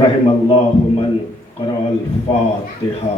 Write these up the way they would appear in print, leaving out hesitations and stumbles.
رحم اللہ من قرأ الفاتحہ۔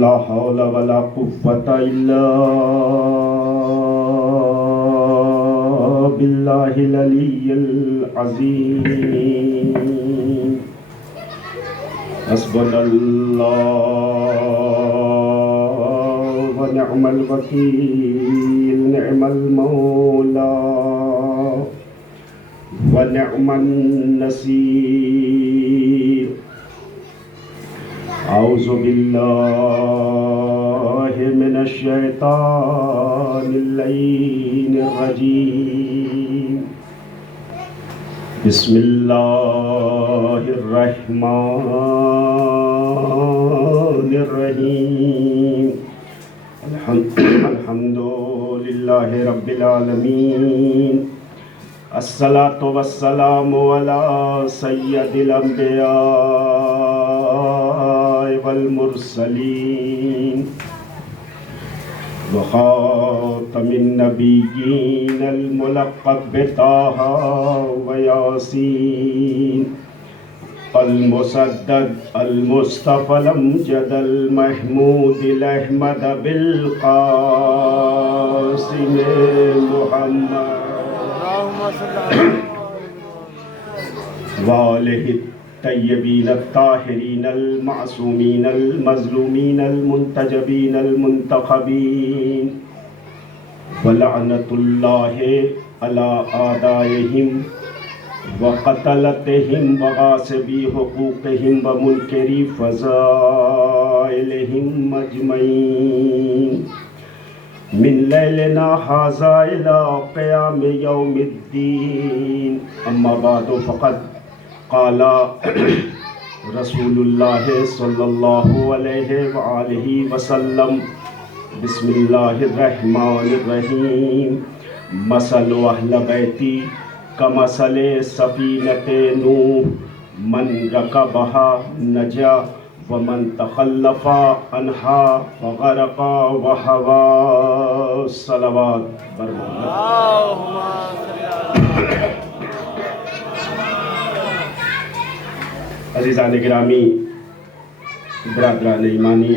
لا حول ولا قوة إلا بالله العلي العظيم۔ حسبنا الله ونعم الوكيل، نعم المولى ونعم النصير۔ اعوذ باللہ من الشیطان اللعین الرجیم۔ بسم اللہ الرحمن الرحیم۔ الحمد للہ رب العالمین، الصلاۃ والسلام علی سید الانبیاء والمرسلین وخاتم النبیین الملقب بطہ ویاسین، المسدد المصطفى الامجد المحمود الاحمد بالقاسم محمد وآلہ الطیبین الطاہرین المعصومین المظلومین المنتجبین المنتخبین، ولعنۃ اللہ علی اعدائہم وقتلتہم وغاصبی حقوقہم ومنکری فضائلہم اجمعین، من لیلنا ھذا الی قیام یوم الدین۔ اما بعد فقد قال رسول اللہ صلی اللہ علیہ وآلہ وسلم، بسم اللہ الرحمن الرحیم، مثل اہل بیتی کمثل سفینۃ نوح، من رکبہا نجا ومن تخلف عنہا فغرق وہوا۔ صلوات عزیزان گرامی، برادران ایمانی،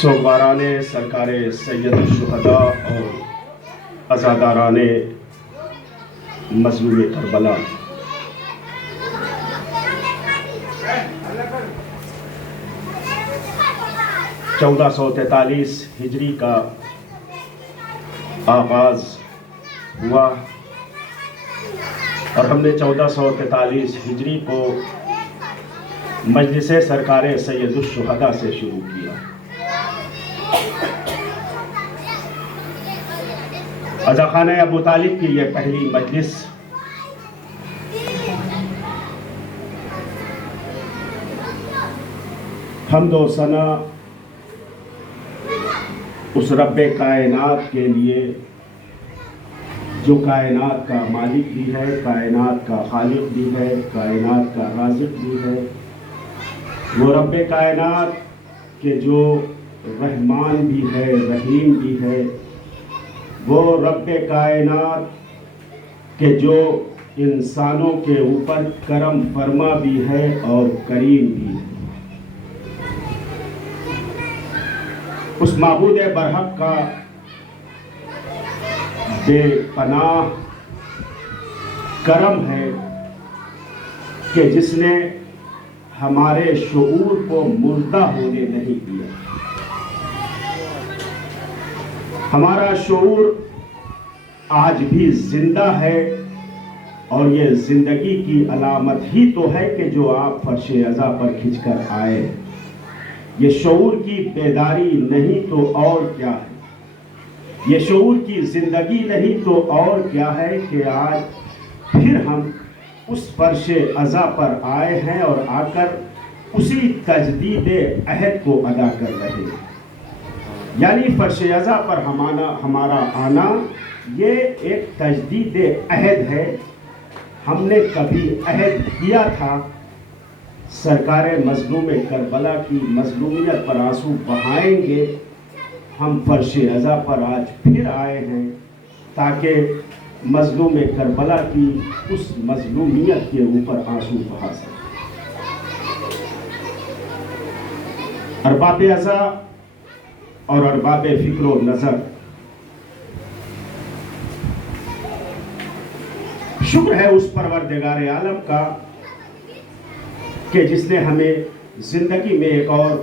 سوگواران سرکار سید الشہداء اور عزاداران مظلوم کربلا، 1443 ہجری کا آغاز ہوا اور ہم نے 1443 ہجری کو مجلس سرکار سید الشہداء سے شروع کیا۔ عزاخانہ ابو طالب کی یہ پہلی مجلس حمد و ثنا اس رب کائنات کے لیے جو کائنات کا مالک بھی ہے، کائنات کا خالق بھی ہے، کائنات کا رازق بھی ہے، وہ رب کائنات کے جو رحمان بھی ہے، رحیم بھی ہے، وہ رب کائنات کے جو انسانوں کے اوپر کرم فرما بھی ہے اور کریم بھی ہے۔ اس معبود برحق کا بے پناہ کرم ہے کہ جس نے ہمارے شعور کو مردہ ہونے نہیں دیا. ہمارا شعور آج بھی زندہ ہے، اور یہ زندگی کی علامت ہی تو ہے کہ جو آپ فرش عزا پر کھنچ کر آئے. یہ شعور کی بیداری نہیں تو اور کیا ہے، یہ شعور کی زندگی نہیں تو اور کیا ہے کہ آج پھر ہم اس فرش عزا پر آئے ہیں اور آ کر اسی تجدید عہد کو ادا کر رہے ہیں. یعنی فرش عزا پر ہمارا آنا یہ ایک تجدید عہد ہے. ہم نے کبھی عہد کیا تھا سرکار مظلوم کربلا کی مظلومیت پر آنسو بہائیں گے. ہم فرش عزا پر آج پھر آئے ہیں تاکہ مظلوم کربلا کی اس مظلومیت کے اوپر آنسو بہا سکیں. ارباب عزا اور ارباب فکر و نظر، شکر ہے اس پروردگار عالم کا کہ جس نے ہمیں زندگی میں ایک اور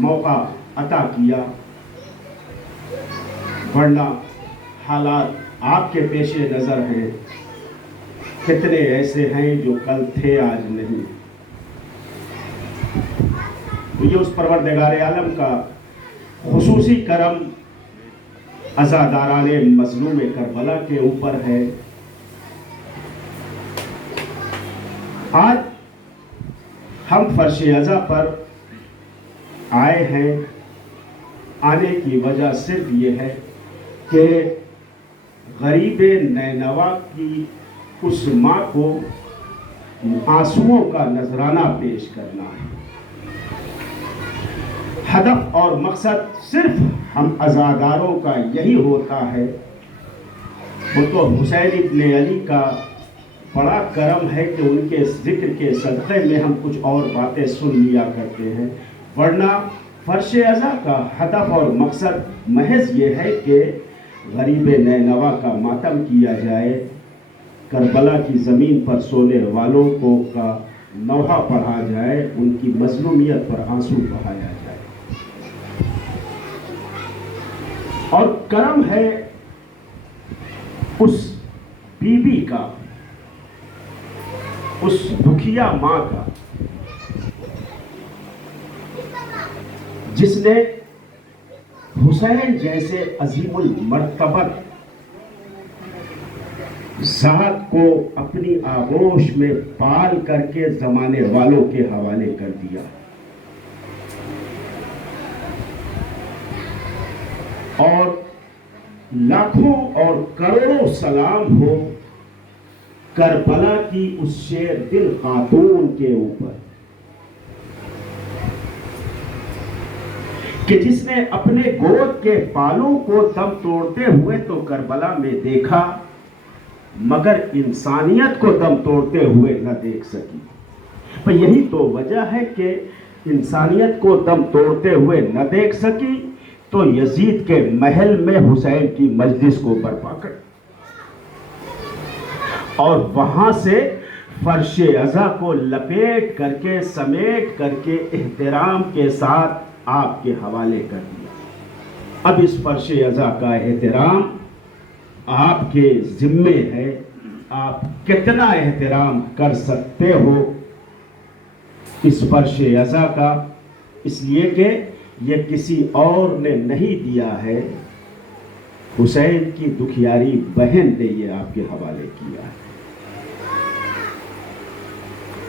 موقع عطا کیا، ورنہ حالات آپ کے پیش نظر ہیں. کتنے ایسے ہیں جو کل تھے آج نہیں. یہ اس پروردگار عالم کا خصوصی کرم عزاداران مظلوم کربلا کے اوپر ہے. آج ہم فرش عزا پر آئے ہیں. آنے کی وجہ صرف یہ ہے کہ غریب نینوا کی اس ماں کو آنسوؤں کا نذرانہ پیش کرنا ہے. ہدف اور مقصد صرف ہم عزاداروں کا یہی ہوتا ہے. وہ تو حسین ابن علی کا بڑا کرم ہے کہ ان کے ذکر کے صدقے میں ہم کچھ اور باتیں سن لیا کرتے ہیں، ورنہ فرش عزا کا ہدف اور مقصد محض یہ ہے کہ غریب نینوا کا ماتم کیا جائے، کربلا کی زمین پر سونے والوں کو کا نوحہ پڑھا جائے، ان کی مظلومیت پر آنسو بہایا جائے. اور کرم ہے اس بی بی کا، اس دکھیا ماں کا، جس نے حسین جیسے عظیم المرتبت ذات کو اپنی آغوش میں پال کر کے زمانے والوں کے حوالے کر دیا. اور لاکھوں اور کروڑوں سلام ہو کربلا کی اس شیر دل خاتون کے اوپر کہ جس نے اپنے گود کے بالوں کو دم توڑتے ہوئے تو کربلا میں دیکھا، مگر انسانیت کو دم توڑتے ہوئے نہ دیکھ سکی. پر یہی تو وجہ ہے کہ انسانیت کو دم توڑتے ہوئے نہ دیکھ سکی تو یزید کے محل میں حسین کی مجلس کو برپا کر اور وہاں سے فرش عزا کو لپیٹ کر کے سمیٹ کر کے احترام کے ساتھ آپ کے حوالے کر دیا. اب اس فرش عزا کا احترام آپ کے ذمے ہے. آپ کتنا احترام کر سکتے ہو اس فرش عزا کا، اس لیے کہ یہ کسی اور نے نہیں دیا ہے، حسین کی دکھیاری بہن نے یہ آپ کے حوالے کیا ہے.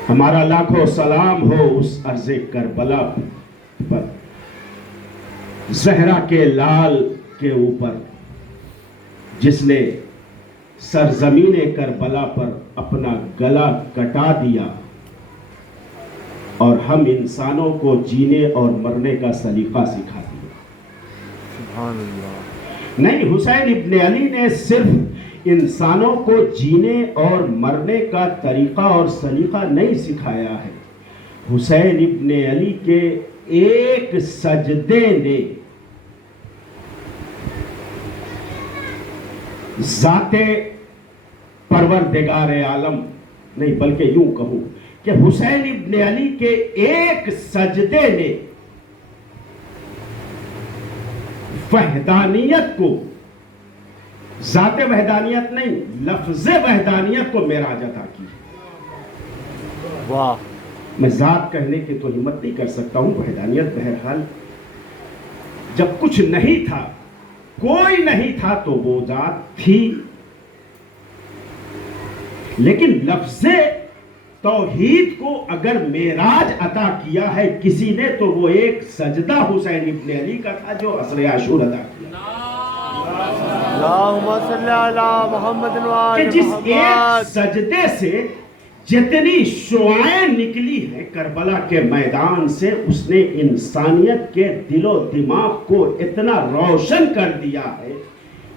ہمارا لاکھوں سلام ہو اس ارض کربلا پر، زہرا کے لال کے اوپر، جس نے سرزمین کربلا پر اپنا گلا کٹا دیا اور ہم انسانوں کو جینے اور مرنے کا سلیقہ سکھا دیا. سبحان اللہ. نہیں، حسین ابن علی نے صرف انسانوں کو جینے اور مرنے کا طریقہ اور سلیقہ نہیں سکھایا ہے. حسین ابن علی کے ایک سجدے نے ذات پروردگار عالم نہیں، بلکہ یوں کہوں کہ حسین ابن علی کے ایک سجدے نے وحدانیت کو، ذات وحدانیت نہیں، لفظ وحدانیت کو معراج عطا کی. واہ. میں ذات کہنے کی تو ہمت نہیں کر سکتا ہوں. وحدانیت بہرحال جب کچھ نہیں تھا، کوئی نہیں تھا تو وہ ذات تھی. لیکن لفظ توحید کو اگر معراج عطا کیا ہے کسی نے تو وہ ایک سجدہ حسین ابن علی کا تھا جو عصر عاشور ادا کیا. اللہم صلی علی محمد کہ جس ایک سجدے سے جتنی شعائیں نکلی ہیں کربلا کے میدان سے، اس نے انسانیت کے دل و دماغ کو اتنا روشن کر دیا ہے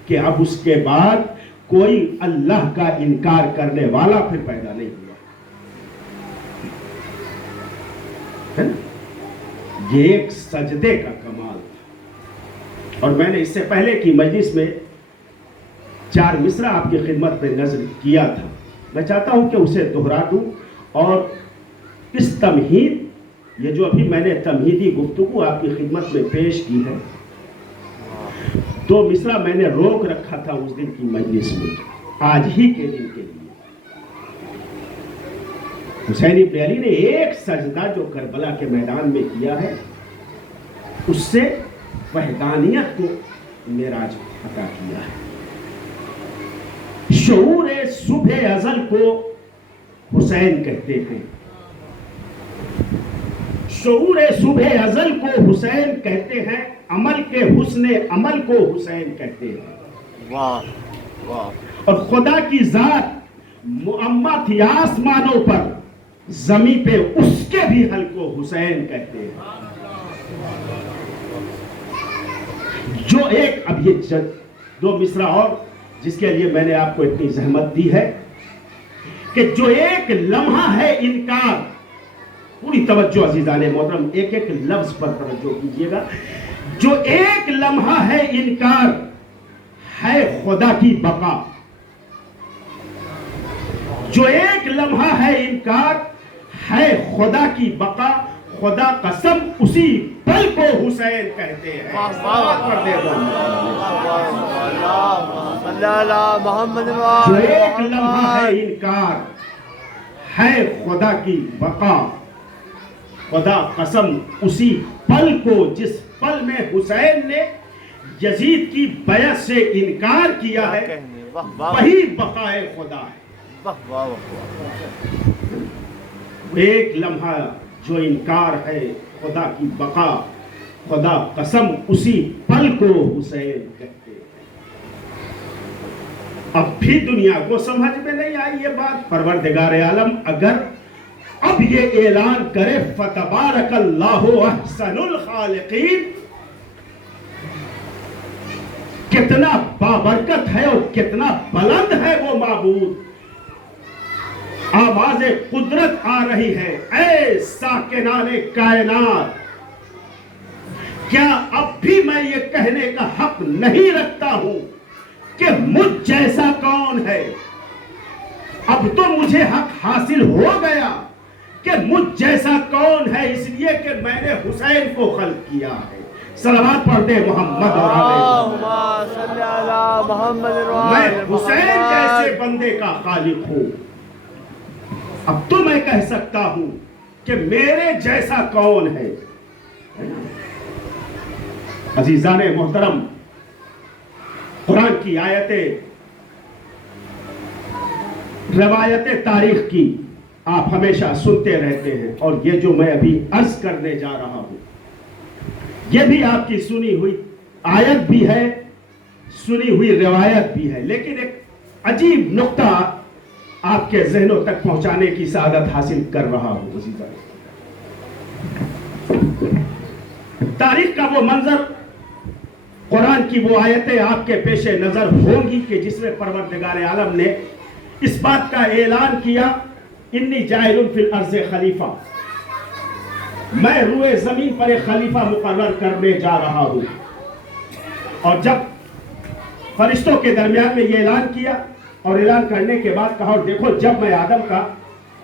کہ اب اس کے بعد کوئی اللہ کا انکار کرنے والا پھر پیدا نہیں ہوا. یہ ایک سجدے کا کمال تھا. اور میں نے اس سے پہلے کی مجلس میں 4 مصرع آپ کی خدمت میں نظر کیا تھا. میں چاہتا ہوں کہ اسے دہرا دوں اور اس تمہید، یہ جو ابھی میں نے تمہیدی گفتگو آپ کی خدمت میں پیش کی ہے، 2 مصرع میں نے روک رکھا تھا اس دن کی مجلس میں آج ہی کے دن کے لیے. حسین ابن علی نے ایک سجدہ جو کربلا کے میدان میں کیا ہے، اس سے وحدانیت کو معراج عطا کیا ہے. شعور صبح ازل کو حسین کہتے ہیں. شعور صبح ازل کو حسین کہتے ہیں. عمل کے حسن عمل کو حسین کہتے ہیں. واہ واہ. اور خدا کی ذات معمہ تھی آسمانوں پر، زمین پہ اس کے بھی حل کو حسین کہتے ہیں. جو ایک، اب یہ 2 مصرع اور جس کے لیے میں نے آپ کو اتنی زحمت دی ہے، کہ جو ایک لمحہ ہے انکار، پوری توجہ عزیزان محترم، ایک ایک لفظ پر توجہ کیجئے گا. جو ایک لمحہ ہے انکار ہے خدا کی بقا. جو ایک لمحہ ہے انکار ہے خدا کی بقا. خدا قسم اسی پل کو حسین کہتے ہیں. جو ایک لمحہ ہے انکار ہے خدا کی بقا. خدا قسم اسی پل کو جس پل میں حسین نے یزید کی بیعت سے انکار کیا ہے، وہی بقائے خدا ہے. ایک لمحہ جو انکار ہے خدا کی بقا. خدا قسم اسی پل کو حسین کہتے ہیں. اب بھی دنیا کو سمجھ میں نہیں آئی یہ بات. پروردگار عالم اگر اب یہ اعلان کرے فتبارک اللہ احسن الخالقین، کتنا بابرکت ہے اور کتنا بلند ہے وہ معبود. آواز قدرت آ رہی ہے، اے ساکنان کائنات، کیا اب بھی میں یہ کہنے کا حق نہیں رکھتا ہوں کہ مجھ جیسا کون ہے؟ اب تو مجھے حق حاصل ہو گیا کہ مجھ جیسا کون ہے، اس لیے کہ میں نے حسین کو خلق کیا ہے. صلوات پڑھ دے محمد اور میں حسین جیسے بندے کا خالق ہوں. اب تو میں کہہ سکتا ہوں کہ میرے جیسا کون ہے. عزیزان محترم، قرآن کی آیتیں، روایت تاریخ کی آپ ہمیشہ سنتے رہتے ہیں، اور یہ جو میں ابھی عرض کرنے جا رہا ہوں یہ بھی آپ کی سنی ہوئی آیت بھی ہے، سنی ہوئی روایت بھی ہے. لیکن ایک عجیب نقطہ آپ کے ذہنوں تک پہنچانے کی سعادت حاصل کر رہا ہوں. تاریخ کا وہ منظر، قرآن کی وہ آیتیں آپ کے پیش نظر ہوں گی کہ جس میں پروردگار عالم نے اس بات کا اعلان کیا، انی جاعل فی الارض خلیفہ، میں روئے زمین پر ایک خلیفہ مقرر کرنے جا رہا ہوں. اور جب فرشتوں کے درمیان میں یہ اعلان کیا اور اعلان کرنے کے بعد کہا، اور دیکھو جب میں آدم کا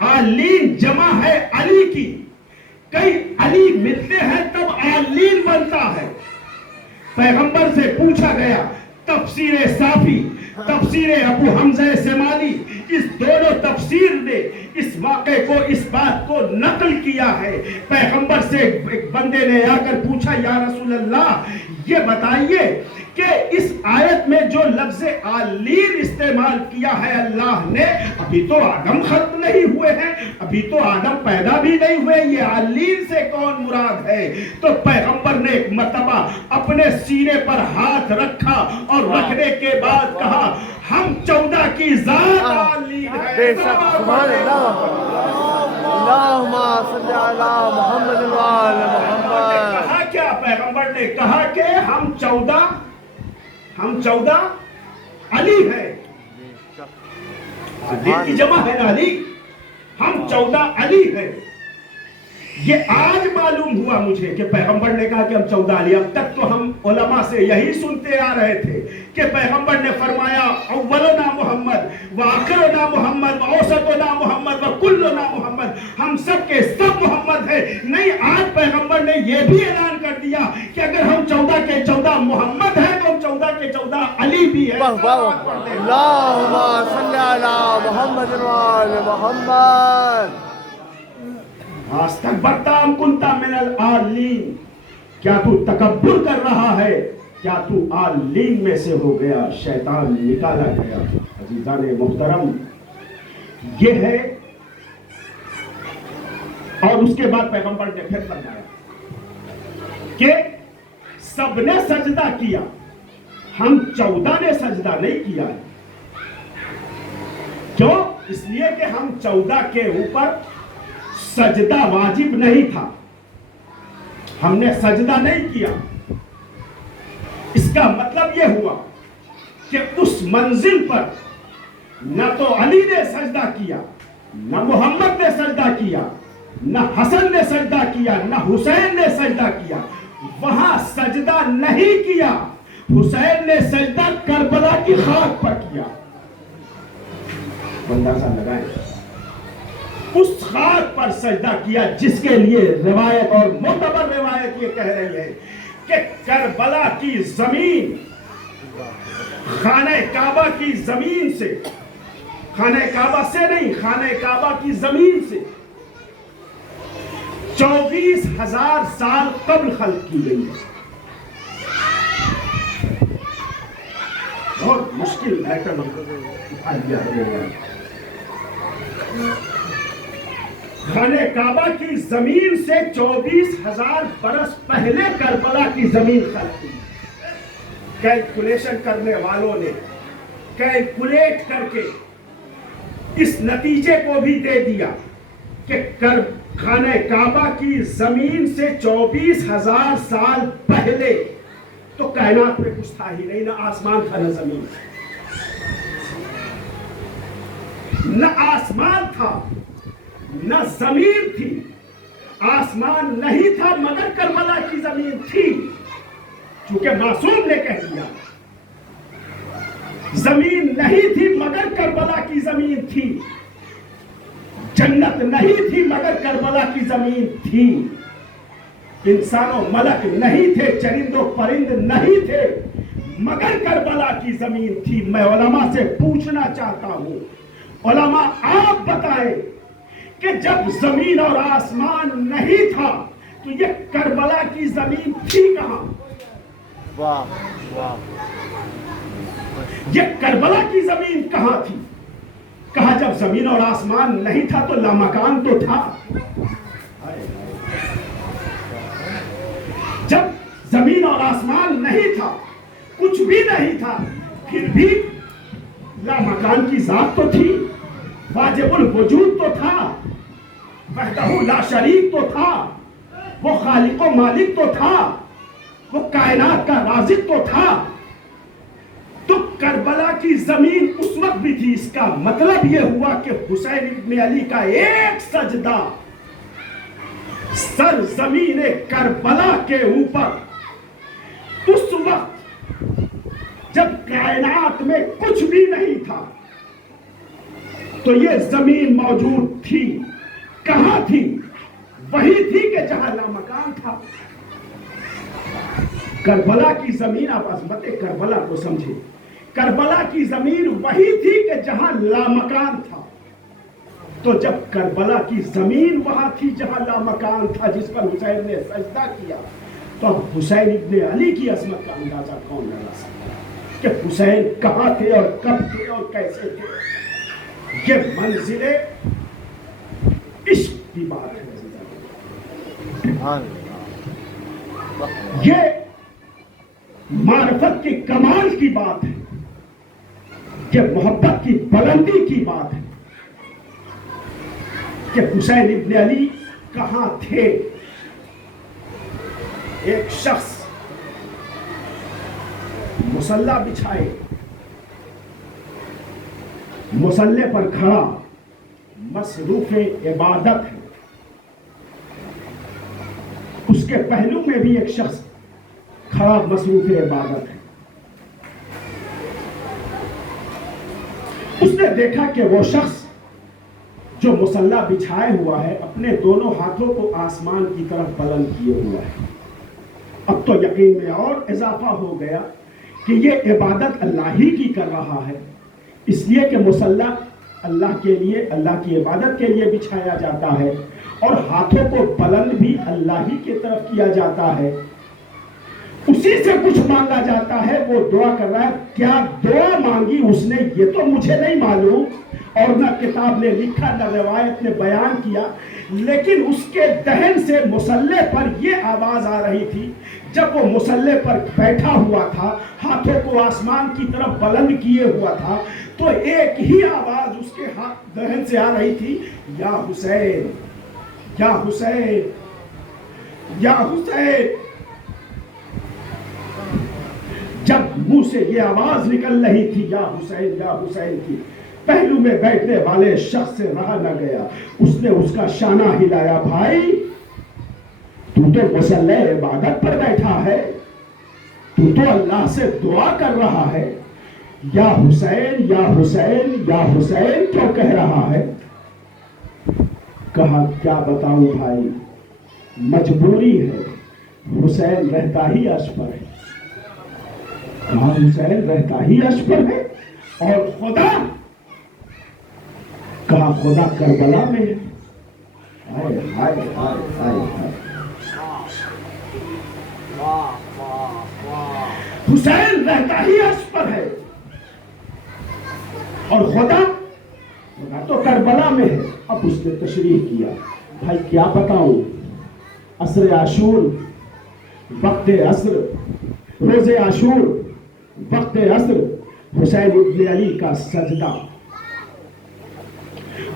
آلین جمع ہے علی کی، کئی علی ملتے ہیں تب آلین بنتا ہے۔ پیغمبر سے پوچھا گیا تفسیر صافی، تفسیر ابو حمزہ سمالی، اس دونوں تفسیر نے اس واقعے کو، اس بات کو نقل کیا ہے۔ پیغمبر سے ایک بندے نے آ کر پوچھا یا رسول اللہ یہ بتائیے کہ اس آیت میں جو لفظ آلین استعمال کیا ہے اللہ نے، ابھی تو آدم خلق نہیں ہوئے ہیں، ابھی تو آدم پیدا بھی نہیں ہوئے، یہ آلین سے کون مراد ہے؟ تو پیغمبر نے ایک مرتبہ اپنے سینے پر ہاتھ رکھا اور رکھنے کے بعد کہا ہم 14 کی ذات آلین ہے۔ بے شک، سبحان اللہ، اللہم صلی علی محمد وآل محمد۔ کہا کیا؟ پیغمبر نے کہا کہ ہم 14 علی ہے، علی کی جمع ہے نا علی، ہم 14 علی ہے۔ یہ آج معلوم ہوا مجھے کہ پیغمبر نے کہا کہ ہم 14 علی۔ اب تک تو ہم علماء سے یہی سنتے آ رہے تھے کہ پیغمبر نے فرمایا اولنا محمد وآخرنا محمد واوسطنا محمد وکلنا محمد، ہم سب کے سب محمد ہیں۔ نہیں، آج پیغمبر نے یہ بھی اعلان کر دیا کہ اگر ہم 14 کے 14 محمد ہیں تو ہم 14 کے 14 علی بھی ہیں۔ اللہم صلی علی محمد وآل محمد۔ استکبرت ام کنت من العالین، کیا تو تکبر کر رہا ہے؟ کیا تو عالین میں سے ہو گیا؟ شیطان نکالا گیا۔ عزیزان محترم، یہ ہے۔ اور اس کے بعد پیغمبر نے پھر فرمایا کہ سب نے سجدہ کیا، ہم 14 نے سجدہ نہیں کیا۔ کیوں؟ اس لیے کہ ہم 14 کے اوپر سجدہ واجب نہیں تھا، ہم نے سجدہ نہیں کیا۔ اس کا مطلب یہ ہوا کہ اس منزل پر نہ تو علی نے سجدہ کیا، نہ محمد نے سجدہ کیا، نہ حسن نے سجدہ کیا، نہ حسین نے سجدہ کیا۔ وہاں سجدہ نہیں کیا، حسین نے سجدہ کربلا کی خاک پر کیا۔ اندازہ لگائیں، اس خاک پر سجدہ کیا جس کے لیے روایت اور معتبر روایت یہ کہہ رہی ہے کہ کربلا کی زمین خانہ کعبہ کی زمین سے، خانہ کعبہ سے نہیں، خانہ کعبہ کی زمین سے 24,000 سال قبل خلق کی گئی ہے۔ بہت مشکل میٹر اٹھا دیا ہے۔ خانہ کعبہ کی زمین سے 24,000 برس پہلے کربلا کی زمین خلق ہوئی۔ کیلکولیشن کرنے والوں نے کیلکولیٹ کر کے اس نتیجے کو بھی دے دیا کہ خانہ کعبہ کی زمین سے 24,000 سال پہلے تو کائنات میں کچھ تھا ہی نہیں، نہ آسمان تھا نہ زمین، نہ آسمان تھا نہ زمین تھی۔ آسمان نہیں تھا مگر کربلا کی زمین تھی، چونکہ معصوم نے کہہ دیا۔ زمین نہیں تھی مگر کربلا کی زمین تھی، جنت نہیں تھی مگر کربلا کی زمین تھی، انسان و ملک نہیں تھے، چرند و پرند نہیں تھے مگر کربلا کی زمین تھی۔ میں علماء سے پوچھنا چاہتا ہوں، علماء آپ بتائیں کہ جب زمین اور آسمان نہیں تھا تو یہ کربلا کی زمین تھی کہاں؟ واہ واہ، یہ کربلا کی زمین کہاں تھی؟ کہا جب زمین اور آسمان نہیں تھا تو لامکان تو تھا۔ جب زمین اور آسمان نہیں تھا، کچھ بھی نہیں تھا، پھر بھی لامکان کی ذات تو تھی، واجب الوجود تو تھا، وحدہ لا شریک تو تھا، وہ خالق و مالک تو تھا، وہ کائنات کا رازق تو تھا۔ تو کربلا کی زمین اس وقت بھی تھی۔ اس کا مطلب یہ ہوا کہ حسین ابن علی کا ایک سجدہ سر زمین کربلا کے اوپر اس وقت جب کائنات میں کچھ بھی نہیں تھا تو یہ زمین موجود تھی، کہاں تھی؟ وہی تھی کہ جہاں لامکان تھا۔ کربلا کی زمین، آپ عظمت کربلا کو سمجھے، کربلا کی زمین وہی تھی کہ جہاں لامکان تھا۔ تو جب کربلا کی زمین وہاں تھی جہاں لامکان تھا، جس پر حسین نے سجدہ کیا، تو اب حسین ابن علی کی عظمت کا اندازہ کون لگا سکتا ہے کہ حسین کہاں تھے اور کب تھے اور کیسے تھے؟ یہ منزل عشق کی بات ہے، یہ معرفت کی کمال کی بات ہے، یہ محبت کی بلندی کی بات ہے کہ حسین ابن علی کہاں تھے۔ ایک شخص مصلی بچھائے، مصلی پر کھڑا، مصروف عبادت ہے، اس کے پہلو میں بھی ایک شخص کھڑا مصروف عبادت ہے۔ اس نے دیکھا کہ وہ شخص جو مصلی بچھائے ہوا ہے اپنے دونوں ہاتھوں کو آسمان کی طرف بلند کیے ہوا ہے۔ اب تو یقین میں اور اضافہ ہو گیا کہ یہ عبادت اللہ ہی کی کر رہا ہے، اس لیے کہ مصلی اللہ کے لیے، اللہ کی عبادت کے لیے بچھایا جاتا ہے، اور ہاتھوں کو بلند بھی اللہ ہی کی طرف کیا جاتا ہے۔ اسی سے کچھ مانگا جاتا ہے، وہ دعا کر رہا ہے۔ کیا دعا مانگی اس نے یہ تو مجھے نہیں معلوم، اور نہ کتاب نے لکھا نہ روایت نے بیان کیا، لیکن اس کے دہن سے مصلی پر یہ آواز آ رہی تھی جب وہ مصلی پر بیٹھا ہوا تھا، ہاتھوں کو آسمان کی طرف بلند کیے ہوا تھا، تو ایک ہی آواز اس کے دہن سے آ رہی تھی، یا حسین، یا حسین، یا حسین۔ جب منہ سے یہ آواز نکل رہی تھی یا حسین یا حسین کی، پہلو میں بیٹھنے والے شخص سے رہا نہ گیا، اس نے اس کا شانہ ہلایا۔ بھائی تو مصلی عبادت پر بیٹھا ہے، تو اللہ سے دعا کر رہا ہے، یا حسین یا حسین یا حسین کیوں کہہ رہا ہے؟ کہا کیا بتاؤں بھائی، مجبوری ہے، حسین رہتا ہی عرش پر ہے۔ کہا حسین رہتا ہی عرش پر ہے، اور خدا؟ کہا خدا کربلا میں ہے۔ ہائے ہائے ہائے ہائے ہائے۔ حسین رہتا ہی عرش پر ہے، اور خدا تو کربلا میں ہے۔ اب اس نے تشریح کیا، بھائی کیا بتاؤں، عصر عاشور، وقت عصر، روز عاشور، وقت عصر، حسین ابن علی کا سجدہ،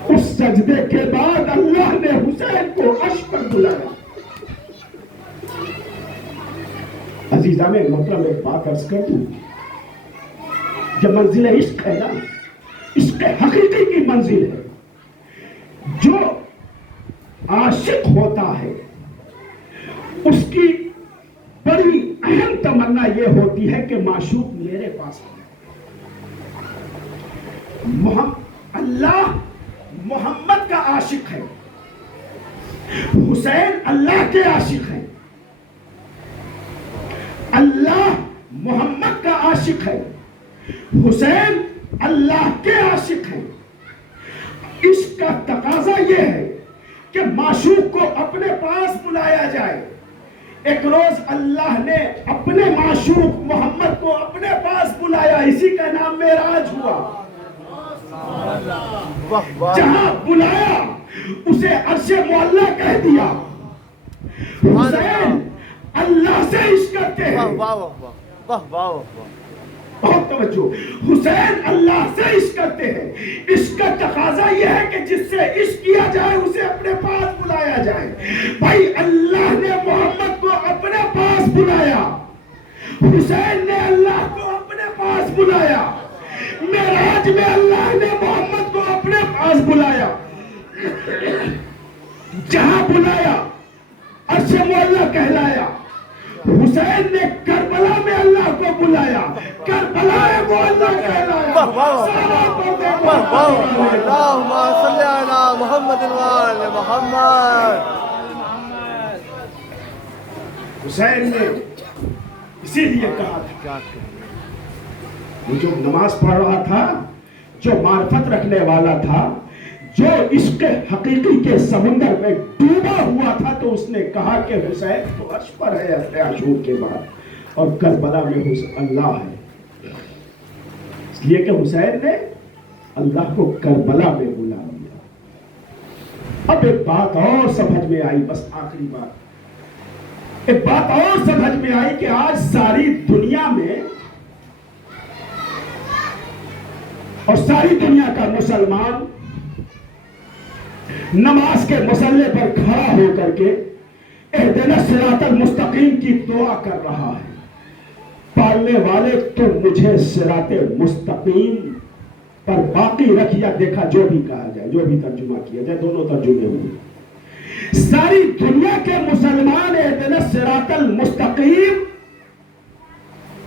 اس سجدے کے بعد اللہ نے حسین کو عرش پر بلایا۔ عزیزان محترم، ایک بات عرض کر دوں، جب منزل عشق ہے نا، عشق حقیقی کی منزل ہے، جو عاشق ہوتا ہے اس کی بڑی اہم تمنا یہ ہوتی ہے کہ معشوق میرے پاس ہے۔ اللہ محمد کا عاشق ہے، حسین اللہ کے عاشق ہیں، اللہ محمد کا عاشق ہے، حسین اللہ کے عاشق ہیں۔ اس کا تقاضا یہ ہے کہ معشوق کو اپنے پاس بلایا جائے۔ ایک روز اللہ نے اپنے معشوق محمد کو اپنے پاس بلایا، اسی کا نام معراج ہوا۔ جہاں بلایا اسے عرش معلیٰ کہہ دیا۔ حسین اللہ سے عشق کرتے ہیں، بہت توجہ، حسین اللہ سے عشق کرتے ہیں۔ عشق کا تقاضا یہ ہے کہ جس سے عشق کیا جائے اسے اپنے پاس بلایا جائے۔ بھائی اللہ نے محمد کو اپنے پاس بلایا، حسین نے اللہ کو اپنے پاس بلایا، معراج میں اللہ نے محمد کو اپنے پاس بلایا۔ جہاں بلایا عرش معلیٰ کہلایا۔ حسین نے کربلا میں اللہ کو بلایا، کربلا معلیٰ کہلایا۔ اللهم صل على محمد وآل محمد. حسین نے اسی لیے کہا تھا، وہ جو نماز پڑھ رہا تھا، جو معرفت رکھنے والا تھا، جو عشق حقیقی کے سمندر میں ڈوبا ہوا تھا، تو اس نے کہا کہ حسین تو عرش پر ہے اپنے عاشور کے بعد، اور کربلا میں اللہ ہے. اس لیے کہ حسین نے اللہ کو کربلا میں بلا لیا. اب ایک بات اور سمجھ میں آئی، بس آخری بات، ایک بات اور سمجھ میں آئی کہ آج ساری دنیا میں اور ساری دنیا کا مسلمان نماز کے مصلی پر کھڑا ہو کر کے اہدنا الصراط المستقیم کی دعا کر رہا ہے. پالنے والے تو مجھے صراط مستقیم پر باقی رکھ، یا دیکھا جو بھی کہا جائے، جو بھی ترجمہ کیا جائے، دونوں ترجمے ہوئے. ساری دنیا کے مسلمان اہدنا الصراط المستقیم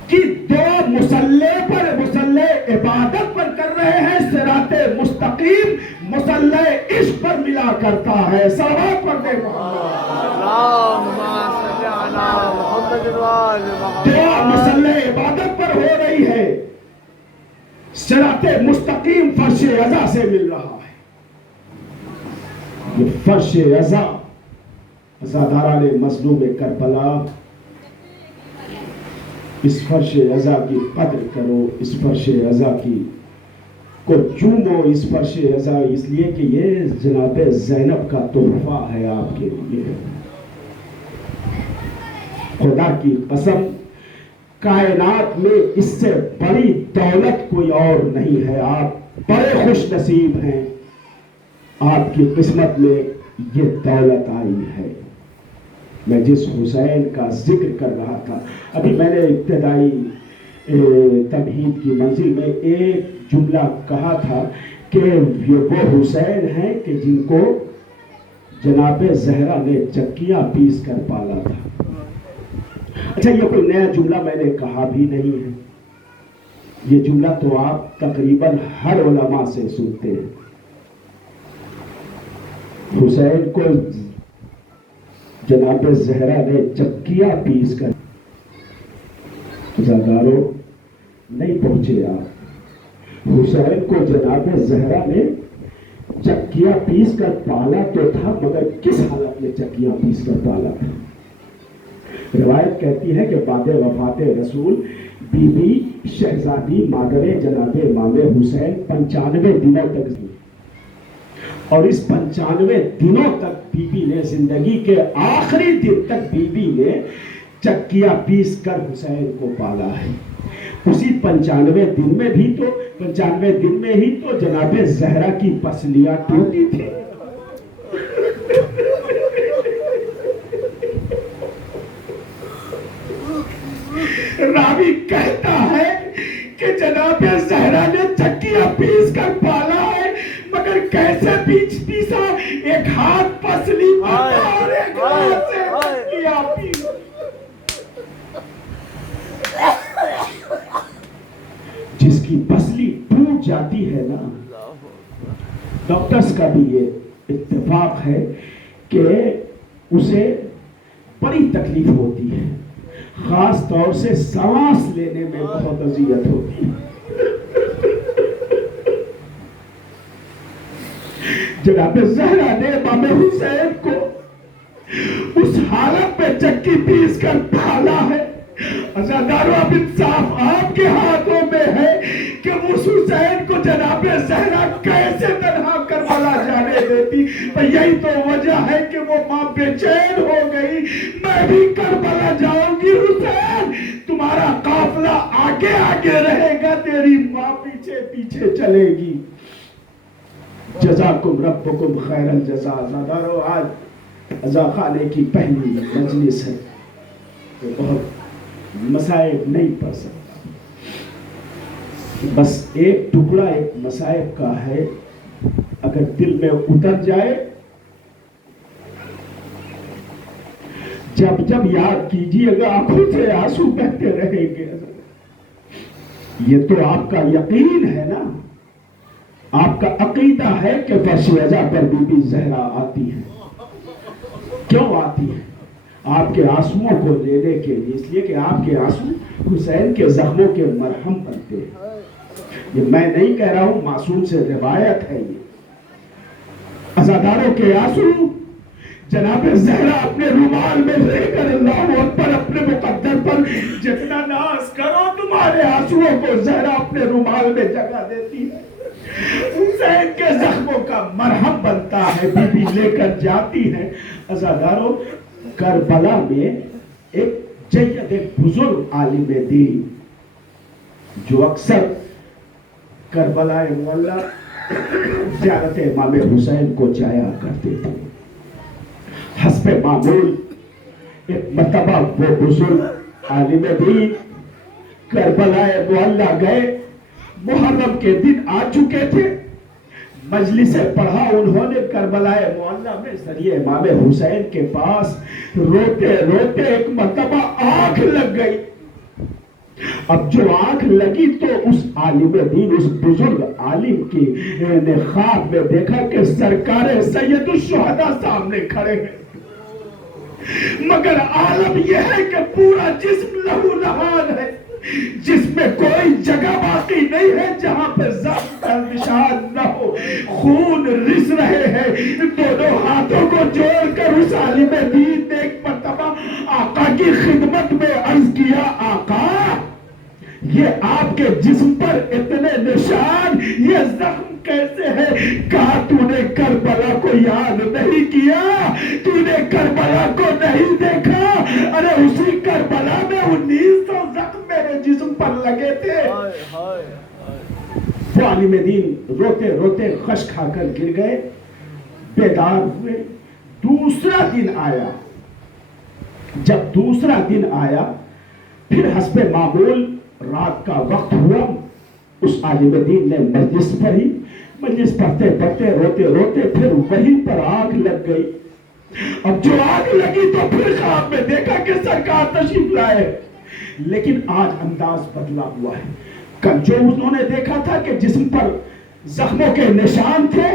کی دعا مصلی پر، مصلی عبادت پر کر رہے ہیں. صراط مستقیم مصلی عشق پر ملا کرتا ہے. صلوات پڑھ دے اللهم صل على محمد وآل محمد. دعا مصلی عبادت پر ہو رہی ہے، صراط مستقیم فرش عزا سے مل رہا ہے. یہ فرش عزا، عزاداران مظلوم کربلا، اس فرش عزا کی قدر کرو، اس فرش عزا کی کو چومو. اس فرش عزا اس لیے کہ یہ جناب زینب کا تحفہ ہے آپ کے لیے. خدا کی قسم، کائنات میں اس سے بڑی دولت کوئی اور نہیں ہے. آپ بڑے خوش نصیب ہیں، آپ کی قسمت میں یہ دولت آئی ہے. میں جس حسین کا ذکر کر رہا تھا، ابھی میں نے ابتدائی تمہید کی منزل میں ایک جملہ کہا تھا کہ یہ وہ حسین ہیں کہ جن کو جناب زہرا نے چکیاں پیس کر پالا تھا. اچھا، یہ کوئی نیا جملہ میں نے کہا بھی نہیں ہے، یہ جملہ تو آپ تقریباً ہر علماء سے سنتے ہیں. حسین کو جناب زہرا نے چکیاں پیس کر، عزاداروں نہیں پہنچے آپ. حسین کو جناب زہرا نے چکیاں پیس کر پالا تو تھا، مگر کس حالت میں چکیاں پیس کر پالا تھا؟ روایت کہتی ہے کہ بعد وفات رسول بی بی شہزادی مادر جناب امام حسین 95 دنوں تک، اور اس 95 دنوں تک بی بی نے، زندگی کے آخری دن تک بی بی نے چکیاں پیس کر حسین کو پالا ہے. اسی 95 دن میں بھی تو 95 دن میں ہی تو جناب زہرا کی پسلیاں ٹوٹی تھی. راوی کہتا ہے کہ جناب زہرا نے چکیاں پیس کر پالا ہے، مگر کیسے پیسا؟ ایک ہاتھ پسلی پاتا اور ایک ہاتھ سے چکیاں پیس. جس کی پسلی ٹوٹ جاتی ہے نا، ڈاکٹرز کا بھی یہ اتفاق ہے کہ اسے بڑی تکلیف ہوتی ہے، خاص طور سے سانس لینے میں بہت اذیت ہوتی ہے. جناب زہرا نے امام حسین کو اس حالت میں چکی پیس کر پالا ہے. عزاداروں، اب انصاف آپ کے ہاتھوں میں ہے کہ اس حسین کو جناب زہرا کیسے تنہا کربلا جانے دیتی. یہی تو وجہ ہے کہ وہ ماں بے چین ہو گئی، میں بھی کربلا جاؤں گی. حسین، تمہارا قافلہ آگے آگے رہے گا، تیری ماں پیچھے پیچھے چلے گی. جزاکم ربکم خیر الجزا. عزاداروں، آج عزا خانے کی پہلی مجلس ہے، تو بہت مصائب نہیں پڑھ سکتا. بس ایک ٹکڑا ایک مصائب کا ہے، اگر دل میں اتر جائے، جب جب یاد کیجیے گا آنکھوں سے آنسو بہتے رہیں گے. یہ تو آپ کا یقین ہے نا، آپ کا عقیدہ ہے کہ فرش رضا پر بی بی زہرا آتی ہے. کیوں آتی ہے؟ آپ کے آنسوؤں کو لینے کے لیے، اس لیے کہ آپ کے آنسو حسین کے زخموں کے مرہم بنتے ہیں. یہ میں نہیں کہہ رہا ہوں، معصوم سے روایت ہے. یہ عزاداروں کے آنسو جناب زہرا اپنے رومال میں لے کر اللہ اکبر اپنے مقدر پر جتنا ناز کرو تمہارے آنسوؤں کو زہرا اپنے رومال میں جگہ دیتی ہے. حسین کے زخموں کا مرہم بنتا ہے، بی بی لے کر جاتی ہے. عزاداروں، کربلا میں ایک بزرگ عالم دین جو اکثر کربلا معلی زیارت امام حسین کو جایا کرتے تھے، حسب معمول ایک مرتبہ وہ بزرگ عالم دین کربلا معلی گئے. محرم کے دن آ چکے تھے. مجلس پڑھا انہوں نے کربلا معلی میں ذریعہ امام حسین کے پاس. روتے روتے ایک مرتبہ آنکھ لگ گئی. اب جو آنکھ لگی تو اس عالم دین، اس بزرگ عالم کی نے خواب میں دیکھا کہ سرکار سید الشہداء سامنے کھڑے ہیں، مگر عالم یہ ہے کہ پورا جسم لہو لہان ہے، جس میں کوئی جگہ باقی نہیں ہے جہاں پہ زخم کا نشان نہ ہو، خون رس رہے ہیں. دونوں ہاتھوں کو جوڑ کر اس عالم دین نے ایک مرتبہ آقا کی خدمت میں عرض کیا، آقا یہ آپ کے جسم پر اتنے نشان، یہ زخم کیسے ہے؟ کہا تو نے کربلا کو یاد نہیں کیا، تو نے کربلا کو نہیں دیکھا؟ ارے اسی کربلا میں 1900 زخم میرے جسم پر لگے تھے. وہ عالم دین روتے روتے خش کھا کر گر گئے، بیدار ہوئے. دوسرا دن آیا. جب دوسرا دن آیا پھر حسب معمول رات کا وقت ہوا. اس عالم دین نے مجلس پڑھی. مجلس پڑھتے پڑھتے روتے روتے پھر وہیں پر آگ لگ گئی. اب جو آگ لگی تو پھر خواب میں دیکھا کہ سرکار تشریف لائے، لیکن آج انداز بدلا ہوا ہے. کل جو انہوں نے دیکھا تھا کہ جسم پر زخموں کے نشان تھے،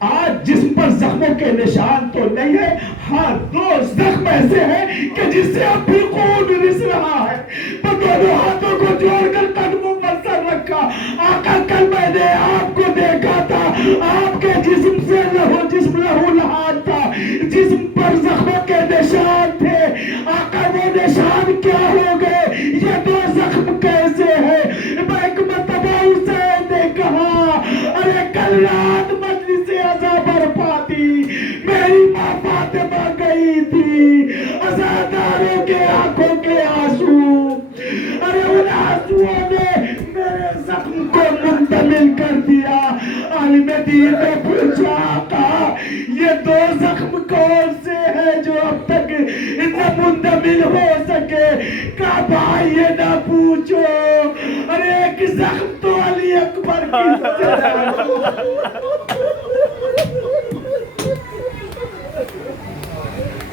آج جسم پر زخموں کے نشان تو نہیں ہے. ہاں، 2 زخم ایسے ہیں کہ جس سے اب بھی خون رس رہا ہے. تو دونوں ہاتھوں کو جوڑ کر قدموں پر سر رکھا. آقا کل میں نے آپ کو دیکھا تھا، آپ کے جسم سے جسم لہو لہان تھا، جسم پر زخموں کے نشان تھے. آقا وہ نشان کیا ہو گئے؟ یہ 2 زخم کیسے ہیں؟ ایک مرتبہ حسین نے کہا، ارے کل رات مجلس عزا برپا تھی، میری ماں فاطمہ گئی تھی، عزاداروں کے آنکھوں کے آنسو، ارے ان آنسوؤں نے میرے زخم کو منتمل کر دیا. عالم دین نے پوچھا، آقا یہ 2 زخم کون سے ہیں جو اب تک نہ منتمل ہو سکے؟ کہا بھائی یہ نہ پوچھو، ارے ایک زخم تو علی اکبر کی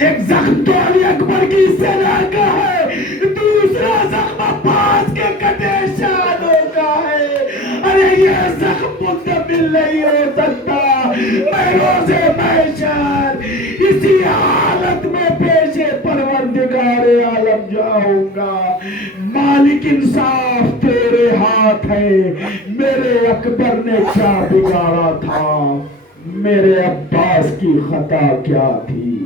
ایک زخم تو علی اکبر کی سنا کا ہے، دوسرا زخم عباس کے کٹے شانوں کا ہے. ارے یہ زخم منتقل نہیں ہو سکتا. میں روز محشر اسی حالت میں پیش پروردگار عالم جاؤں گا. مالک انصاف تیرے ہاتھ ہے، میرے اکبر نے کیا بگاڑا تھا، میرے عباس کی خطا کیا تھی.